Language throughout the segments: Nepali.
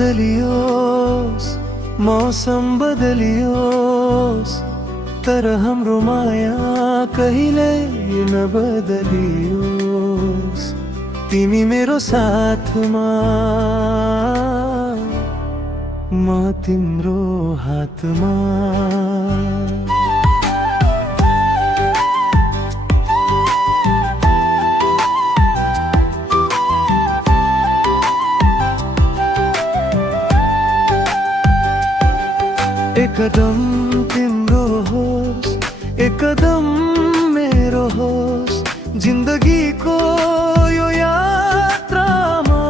बदलियोस्, मौसम बदलियोस्, तर हाम्रो माया कहिले नबदलियोस्। तिमी मेरो साथमा, म तिम्रो हातमा। एक कदम तिम्रो होस्, एक कदम मेरो होस्, जिन्दगीको यो यात्रामा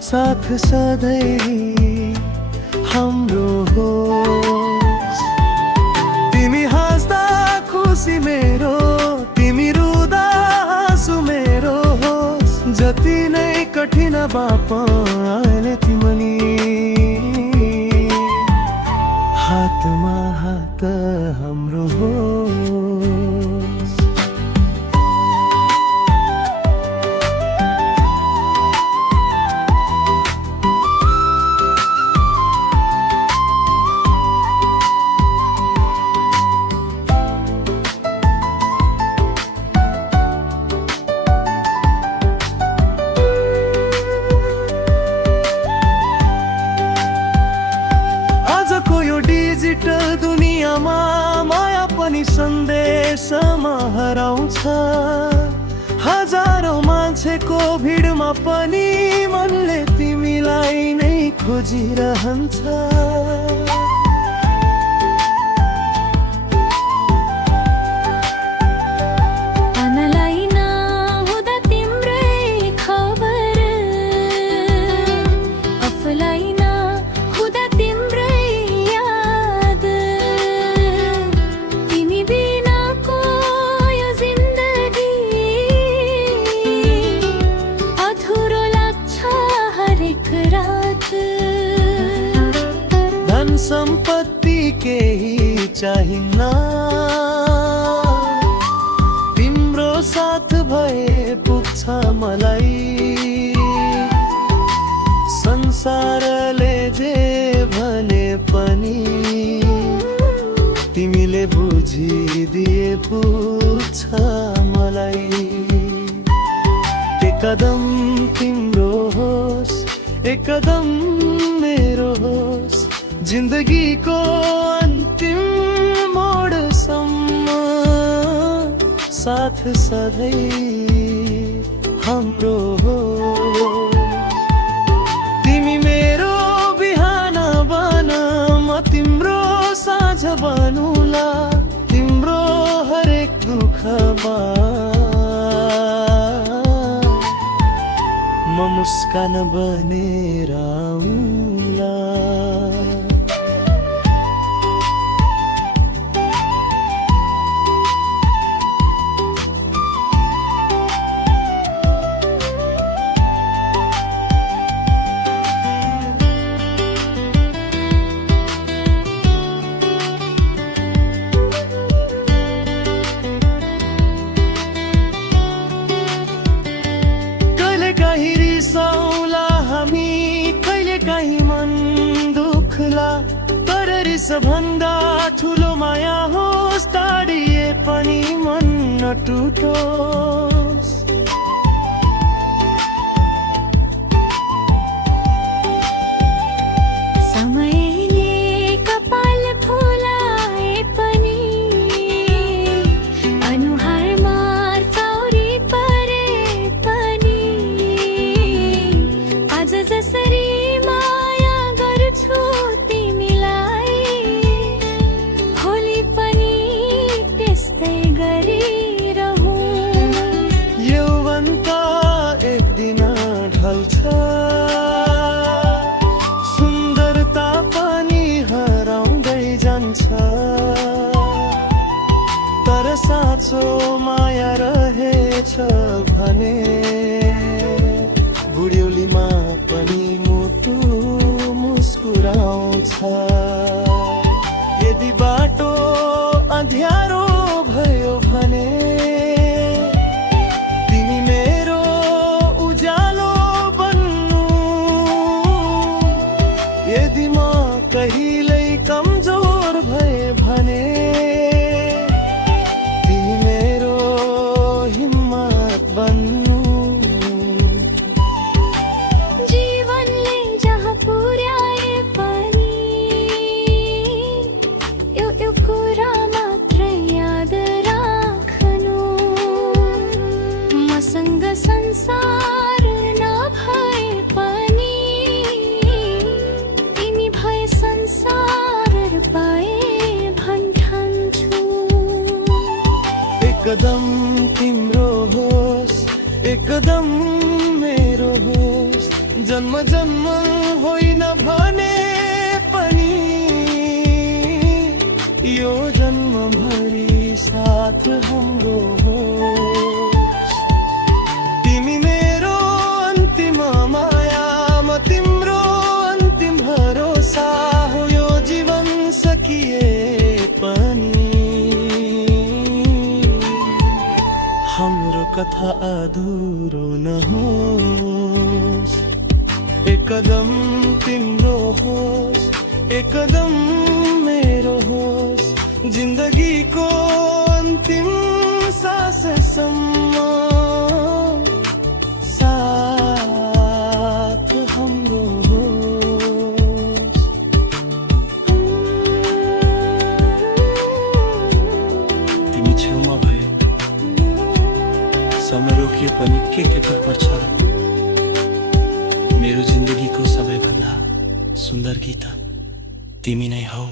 साथ सधैँ हाम्रो होस्। तिमी हाँस्दा खुसी मेरो, तिमी रुँदा हाँसु मेरो होस्। जति नै कठिन बापले तिमी हातमा हात हाम्रो होस्। आजको यो डिजिटल दुनियाँमा माया पनि सन्देशमा हराउँछ। हजारौं मान्छेको भिडमा पनि मनले तिमीलाई नै खोजिरहन्छ। धन सम्पत्ति केही चाहिन्न, तिम्रो साथ भए पुग्छ मलाई। संसारले जे भने पनि तिमीले बुझिदिए पुग्छ मलाई। एक कदम तिम्रो होस्, एक कदम मेरो होस्, जिन्दगीको अन्तिम मोडसम्म साथ सधैँ हाम्रो होस्। तिमी मेरो बिहान बन, म तिम्रो साँझ बनुला। तिम्रो हरेक दुःखमा म मुस्कान बनेर आउँला। रिसाउला हामी, कहिले काहीँ मन दुख्ला, तर रिस भन्दा ठुलो माया होस्। टाढिए पनि मन नटुटोस्। समयले कपाल फुलाए पनि, अनुहारमा चौरी परे पनि, आज जसरी माया गर्छु तिमीलाई, भोलि पनि त्यस्तै गरिरहूँ। यौवन त एक दिन ढल्छ, सुन्दरता पनि हराउँदै जान्छ, तर साँचो माया रहेछ भने बुढ्यौलीमा पनि मुटु मुस्कुराउँछ। यदि बाटो अँध्यारो भयो भने तिमी मेरो उज्यालो बन्नु यदि म कहिल्यै कमजोर भए भने तिमी मेरो हिम्मत बन्नु। जीवनले जहाँ पुर्याए पनि यो कुरा मात्र याद राख्नु, मसँग संसार नभए पनि तिमी भए संसार पाए भन्ठान्छु। एकदम तिम्रो होस्, एकदम मेरो होस्, जन्म जन्म होइन भने पनि यो जन्मभरि साथ हाम्रो होस्। तिमी मेरो अन्तिम माया, म तिम्रो अन्तिम भरोसा हो, यो जीवन सकिए पनि हाम्रो कथा अधुरो नहोस्। एकदम तिम्रो होस्, एकदम मेरो होस्, जिन्दगीको अन्तिम साससम्म साथ हाम्रो होस्। तिमी छेउमा भयो, समय रोकिए पनि के फरक पर्छ र? मेरो जिन्दगीको सबैभन्दा सुन्दर गीत तिमी नै हौ।